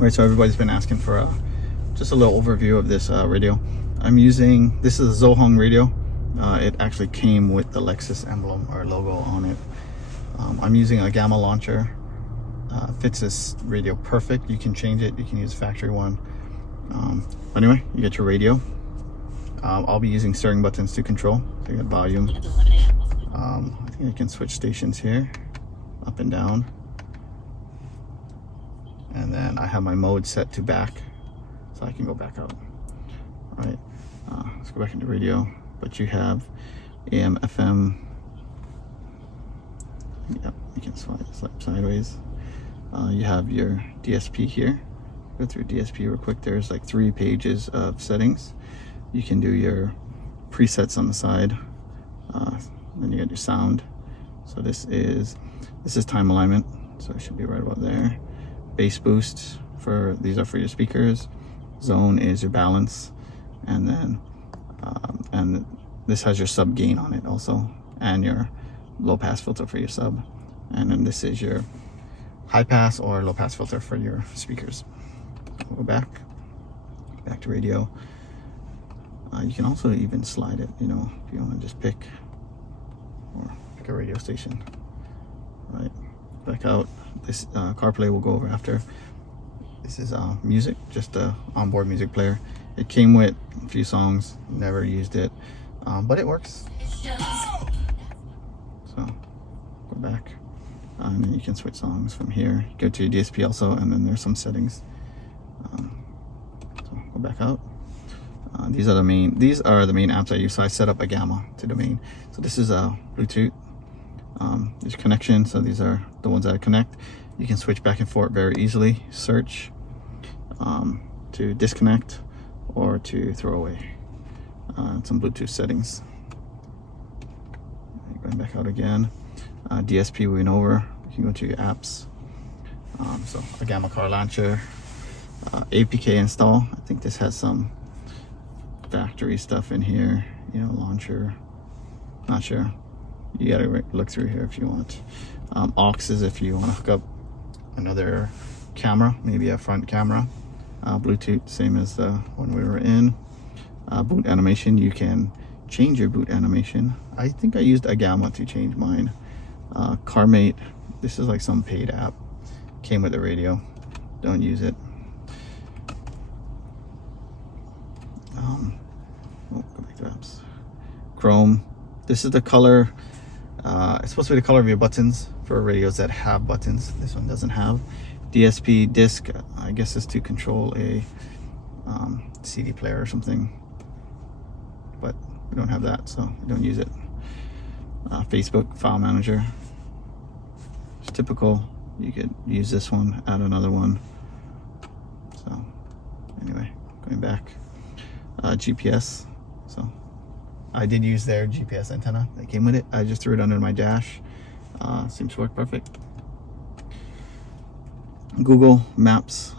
Right, so everybody's been asking for just a little overview of this radio. I'm using, this is a Zohong radio. It actually came with the Lexus emblem or logo on it. I'm using a Gamma launcher. Fits this radio perfect. You can change it, you can use a factory one. But anyway, you get your radio. I'll be using steering buttons to control. So you got volume. I think I can switch stations here, up and down. And then I have my mode set to back, so I can go back out. All right, let's go back into radio. But you have AM, FM. Yep, you can swipe sideways. You have your DSP here. Go through DSP real quick. There's like 3 pages of settings. You can do your presets on the side. Then you got your sound. So this is time alignment, so it should be right about there. Bass boost, these are for your speakers. Zone is your balance, and then and this has your sub gain on it also, and your low pass filter for your sub. And then this is your high pass or low pass filter for your speakers. We'll go back to radio. You can also even slide it, you know, if you want to just pick a radio station. Right, back out. This CarPlay will go over after. This is music, just a onboard music player. It came with a few songs, never used it, but it works. So go back, and then you can switch songs from here. Go to your DSP also, and then there's some settings. So go back out. These are the main apps I use. So I set up a Gamma to the main. So this is a Bluetooth. There's connection, so these are the ones that I connect. You can switch back and forth very easily. Search, to disconnect, or to throw away. Some Bluetooth settings. Going back out again. DSP we went over. You can go to your apps. So a Gamma car launcher, APK install. I think this has some factory stuff in here. You know, launcher. Not sure. You gotta look through here if you want. Aux is if you want to hook up another camera, maybe a front camera. Bluetooth, same as the one we were in. Boot animation, you can change your boot animation. I think I used a Gamma to change mine. CarMate, this is like some paid app. Came with the radio. Don't use it. Go back to apps. Chrome. This is the color. It's supposed to be the color of your buttons for radios that have buttons. This one doesn't have. DSP disc, I guess, is to control a CD player or something, but we don't have that, so we don't use it. Facebook file manager, it's typical. You could use this one, add another one. So anyway, going back, GPS. So I did use their GPS antenna that came with it. I just threw it under my dash. Seems to work perfect. Google Maps.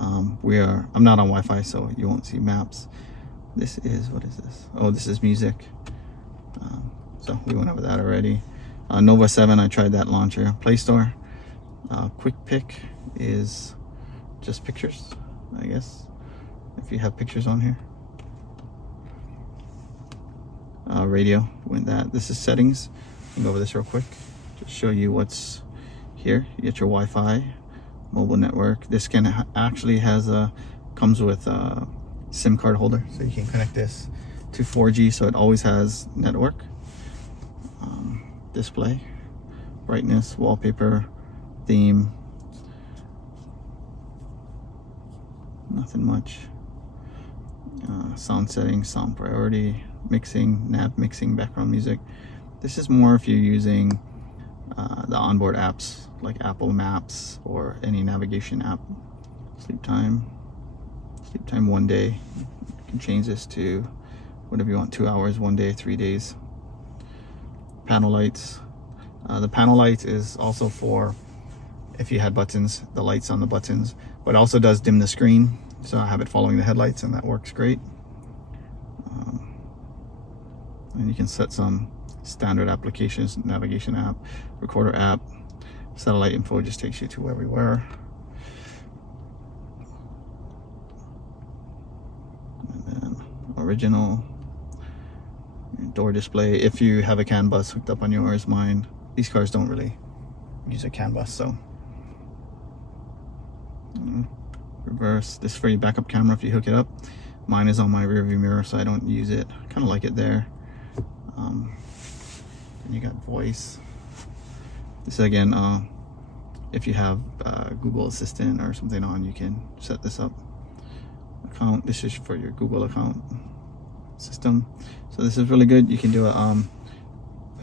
I'm not on Wi-Fi, so you won't see maps. This is, what is this? Oh, this is music. So we went over that already. Nova 7, I tried that launcher. Play Store. Quick Pick is just pictures, I guess, if you have pictures on here. Radio, when that. This is settings. I'll go over this real quick. Just show you what's here. You get your Wi-Fi, mobile network. This comes with a SIM card holder, so you can connect this to 4G, so it always has network. Display, brightness, wallpaper, theme. Nothing much. Sound settings, sound priority, mixing, nav mixing, background music. This is more if you're using the onboard apps like Apple Maps or any navigation app. Sleep time 1 day. You can change this to whatever you want, 2 hours, 1 day, 3 days. Panel lights. The panel light is also for if you had buttons, the lights on the buttons, but it also does dim the screen. So I have it following the headlights, and that works great. And you can set some standard applications, navigation app, recorder app, satellite info just takes you to where we were. original door display. If you have a CAN bus hooked up on yours, mine, these cars don't really use a CAN bus, so reverse. This is for your backup camera if you hook it up. Mine is on my rear view mirror, so I don't use it. I kind of like it there. And you got voice. This is again, if you have Google Assistant or something on, you can set this up. Account, this is for your Google account system. So this is really good. You can do it.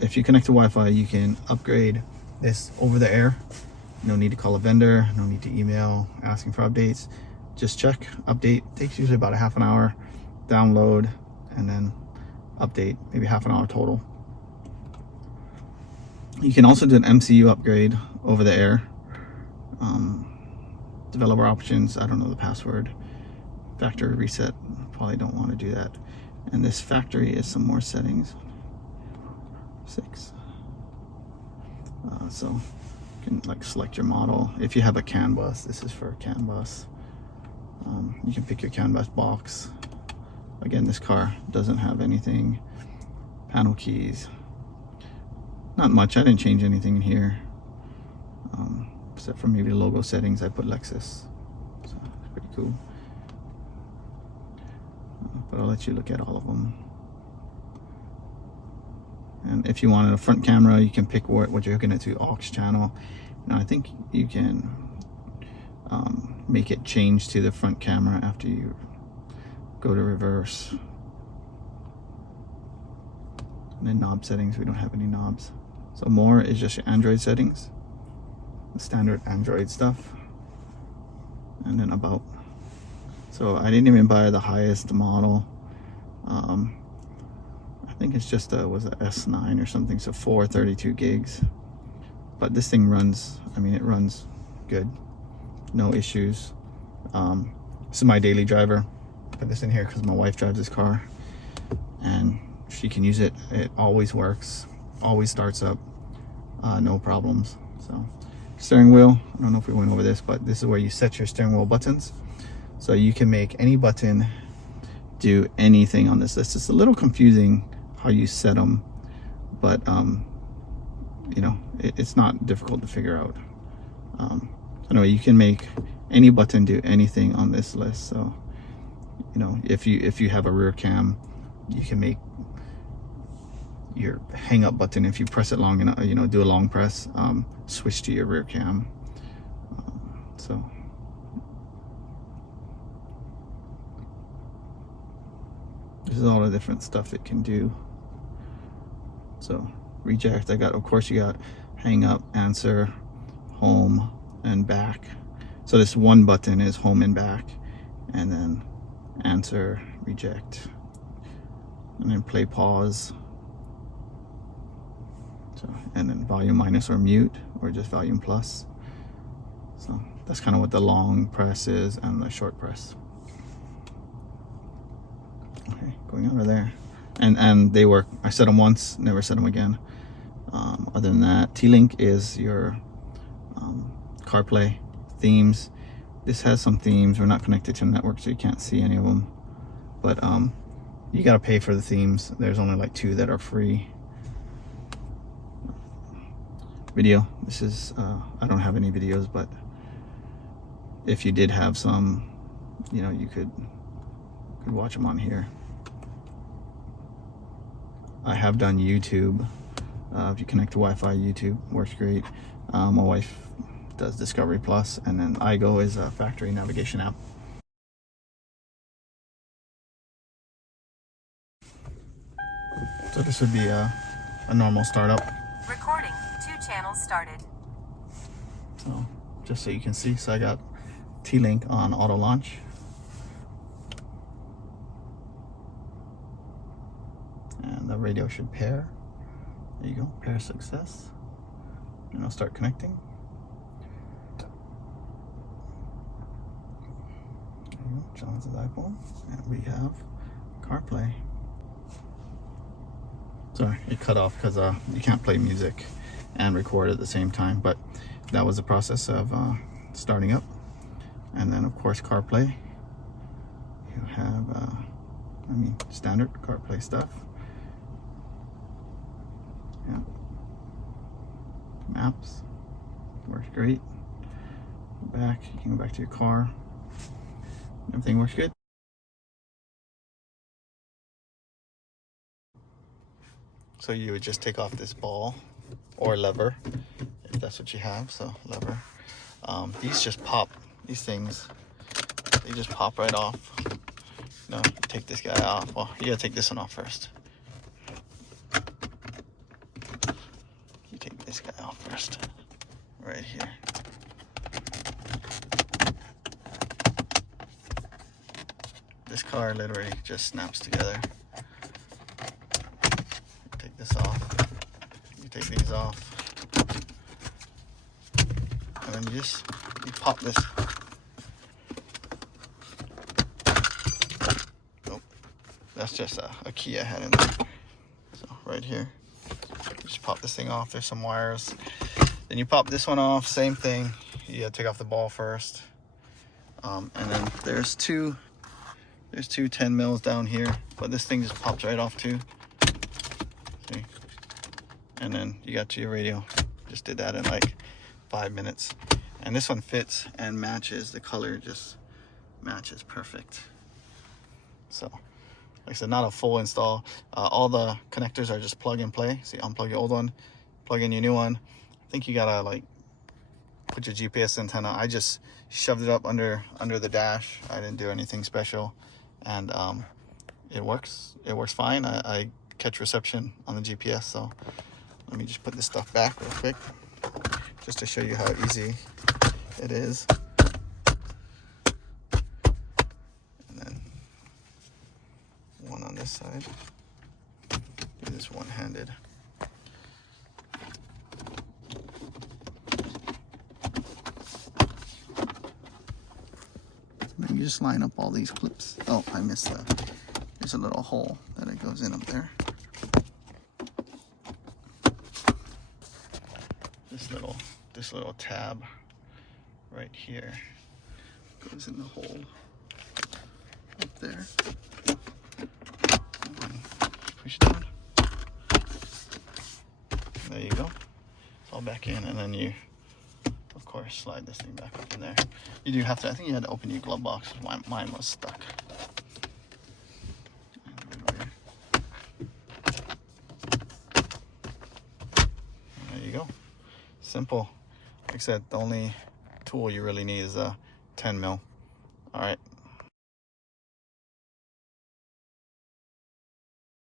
If you connect to Wi-Fi, you can upgrade this over the air. No need to call a vendor, no need to email asking for updates. Just check, update. Takes usually about a half an hour. Download and then update, maybe half an hour total. You can also do an MCU upgrade over the air. Developer options, I don't know the password. Factory reset, probably don't want to do that. And this factory is some more settings. 6. So you can like select your model. If you have a CAN bus, this is for a CAN bus. You can pick your CAN bus box. Again, this car doesn't have anything. Panel keys, not much. I didn't change anything in here, except for maybe logo settings. I put Lexus, so it's pretty cool. But I'll let you look at all of them. And if you wanted a front camera, you can pick what you're hooking it to, aux channel. And I think you can make it change to the front camera after you go to reverse. And then knob settings, we don't have any knobs. So more is just your Android settings, the standard Android stuff. And then about. So I didn't even buy the highest model. I think it's just was a S9 or something, so 432 gigs. But this thing runs, I mean, it runs good, no issues. This is my daily driver. Put this in here because my wife drives this car, and she can use it. It always works, always starts up, no problems. So steering wheel, I don't know if we went over this, but this is where you set your steering wheel buttons. So you can make any button do anything on this list. It's a little confusing how you set them, but you know, it's not difficult to figure out. Anyway, you can make any button do anything on this list. So, you know, if you have a rear cam, you can make your hang up button, if you press it long enough, you know, do a long press, switch to your rear cam. So this is all the different stuff it can do. So reject, of course you got hang up, answer, home, and back. So this one button is home and back, and then answer, reject, and then play, pause. So, and then volume minus or mute, or just volume plus. So that's kind of what the long press is and the short press. Okay, going over there, and they work. I set them once, never set them again. Other than that, T-Link is your CarPlay, themes. This has some themes. We're not connected to the network, so you can't see any of them. But you gotta pay for the themes. There's only like 2 that are free. Video. This is I don't have any videos, but if you did have some, you know, you could watch them on here. I have done YouTube. If you connect to Wi-Fi, YouTube works great. My wife does Discovery Plus, and then iGo is a factory navigation app. So this would be a normal startup. Recording, 2 channels started. So just so you can see, so I got T-Link on auto launch. And the radio should pair. There you go, pair success. And I'll start connecting. There you go, John's iPhone. And we have CarPlay. Sorry, it cut off because you can't play music and record at the same time, but that was the process of starting up. And then of course CarPlay. You have I mean, standard CarPlay stuff. Yeah. Maps works great. Back, you can go back to your car. Everything works good. So you would just take off this ball or lever if that's what you have. So lever. These just pop. These things, they just pop right off. No, you take this guy off. Well, you gotta take this one off first. You take this guy off first. Right here. This car literally just snaps together. You take this off. You take these off. And then you pop this. Nope. That's just a key I had in there. So right here. You just pop this thing off. There's some wires. Then you pop this one off. Same thing. You gotta take off the ball first. And then there's two 10 mils down here, but this thing just pops right off too. See? And then you got to your radio. Just did that in like 5 minutes. And this one fits and matches. The color just matches perfect. So, like I said, not a full install. All the connectors are just plug and play. See, unplug your old one, plug in your new one. I think you gotta like put your GPS antenna. I just shoved it up under the dash. I didn't do anything special. And it works fine. I catch reception on the GPS. So let me just put this stuff back real quick just to show you how easy it is. And then one on this side. Do this one-handed. You just line up all these clips. Oh, I missed that. There's a little hole that it goes in up there. This little tab right here goes in the hole up there. Push it down. There you go. It's all back in, and then you, of course, slide this thing back up in there. You do have to, I think you had to open your glove box. Mine was stuck. There you go. Simple. Like I said, the only tool you really need is a 10 mil. All right.